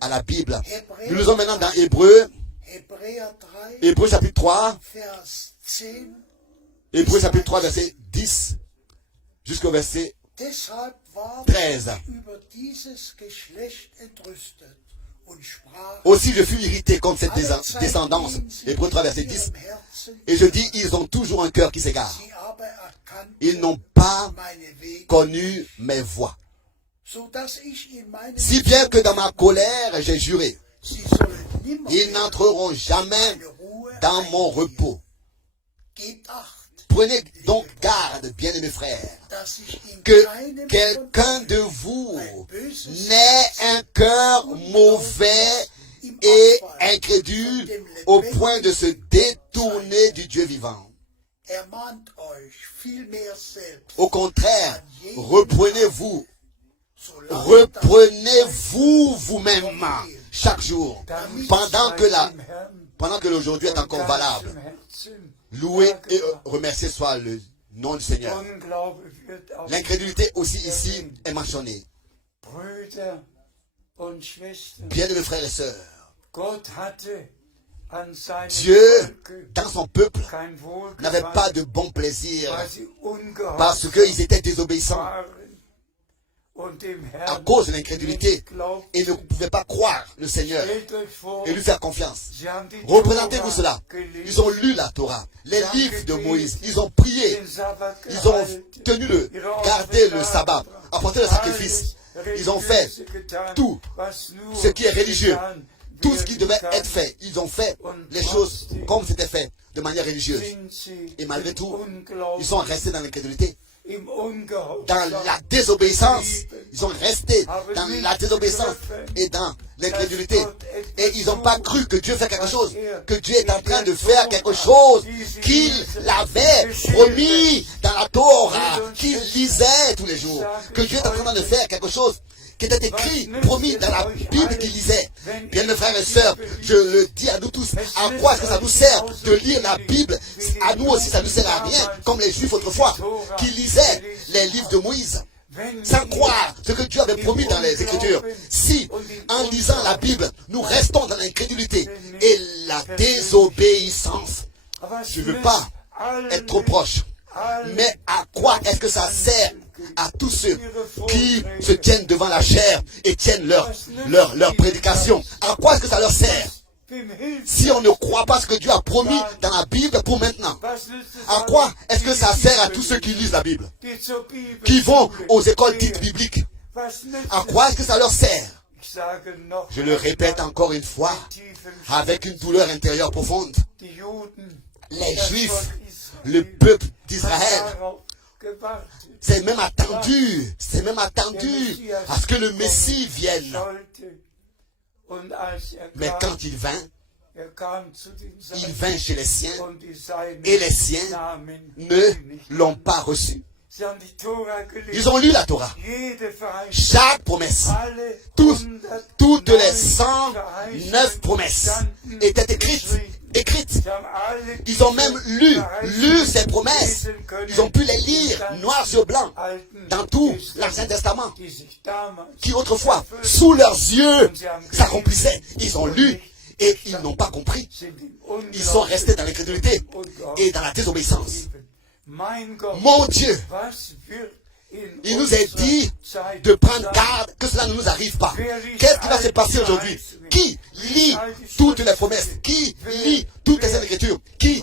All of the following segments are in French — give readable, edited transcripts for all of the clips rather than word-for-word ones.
à la Bible. Nous lisons maintenant dans Hébreux chapitre 3, Hébreux chapitre 3, verset 10 jusqu'au verset 13. Aussi je fus irrité contre cette descendance. Hébreux 3, verset 10. Et je dis, ils ont toujours un cœur qui s'égare. Ils n'ont pas connu mes voies. Si bien que dans ma colère, j'ai juré, ils n'entreront jamais dans mon repos. Prenez donc garde, bien-aimés frères, que quelqu'un de vous n'ait un cœur mauvais et incrédule au point de se détourner du Dieu vivant. Au contraire, reprenez-vous vous-même chaque jour, pendant que l'aujourd'hui est encore valable. Loué et remercié soit le nom du Seigneur. L'incrédulité aussi ici est mentionnée. Bien-aimés frères et sœurs, Dieu, dans son peuple, n'avait pas de bon plaisir parce qu'ils étaient désobéissants à cause de l'incrédulité et ne pouvaient pas croire le Seigneur et lui faire confiance. Représentez-vous cela. Ils ont lu la Torah, les livres de Moïse, ils ont prié, ils ont gardé le sabbat, apporté le sacrifice, ils ont fait tout ce qui est religieux, tout ce qui devait être fait. Ils ont fait les choses comme c'était fait, de manière religieuse. Et malgré tout, ils sont restés dans l'incrédulité, dans la désobéissance. Ils sont restés dans la désobéissance et dans l'incrédulité. Et ils n'ont pas cru que Dieu fait quelque chose, que Dieu est en train de faire quelque chose qu'il avait promis dans la Torah, qu'il lisait tous les jours, que Dieu est en train de faire quelque chose qui était écrit, promis dans la Bible qu'il lisait. Bien mes frères et sœurs, je le dis à nous tous, à quoi est-ce que ça nous sert de lire la Bible? À nous aussi, ça ne nous sert à rien, comme les Juifs autrefois, qui lisaient les livres de Moïse, sans croire ce que Dieu avait promis dans les Écritures. Si, en lisant la Bible, nous restons dans l'incrédulité et la désobéissance, je ne veux pas être trop proche, mais à quoi est-ce que ça sert à tous ceux qui se tiennent devant la chair et tiennent leur prédication? À quoi est-ce que ça leur sert si on ne croit pas ce que Dieu a promis dans la Bible pour maintenant? À quoi est-ce que ça sert à tous ceux qui lisent la Bible, qui vont aux écoles dites bibliques? À quoi est-ce que ça leur sert? Je le répète encore une fois, avec une douleur intérieure profonde. Les Juifs, le peuple d'Israël, c'est même attendu à ce que le Messie vienne. Mais quand il vint chez les siens, et les siens ne l'ont pas reçu. Ils ont lu la Torah. Chaque promesse, toutes les 109 promesses étaient écrites. Ils ont même lu ces promesses. Ils ont pu les lire noir sur blanc dans tout l'Ancien Testament, qui autrefois, sous leurs yeux, s'accomplissait. Ils ont lu et ils n'ont pas compris. Ils sont restés dans l'incrédulité et dans la désobéissance. Mon Dieu, il nous est dit de prendre garde que cela ne nous arrive pas. Qu'est-ce qui va se passer aujourd'hui? Qui lit toutes les promesses? Qui lit toutes les Écritures? Qui?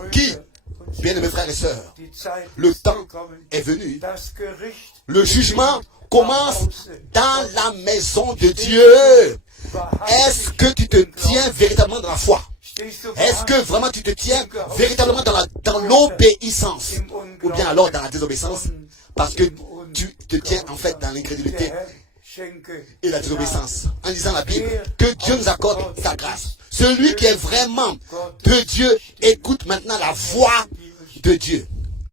Bien mes frères et sœurs, le temps est venu. Le jugement commence dans la maison de Dieu. Est-ce que tu te tiens véritablement dans la foi? Est-ce que vraiment tu te tiens véritablement dans l'obéissance? Ou bien alors dans la désobéissance? Parce que tu te tiens en fait dans l'incrédulité et la désobéissance. En lisant la Bible, que Dieu nous accorde sa grâce. Celui qui est vraiment de Dieu, écoute maintenant la voix de Dieu.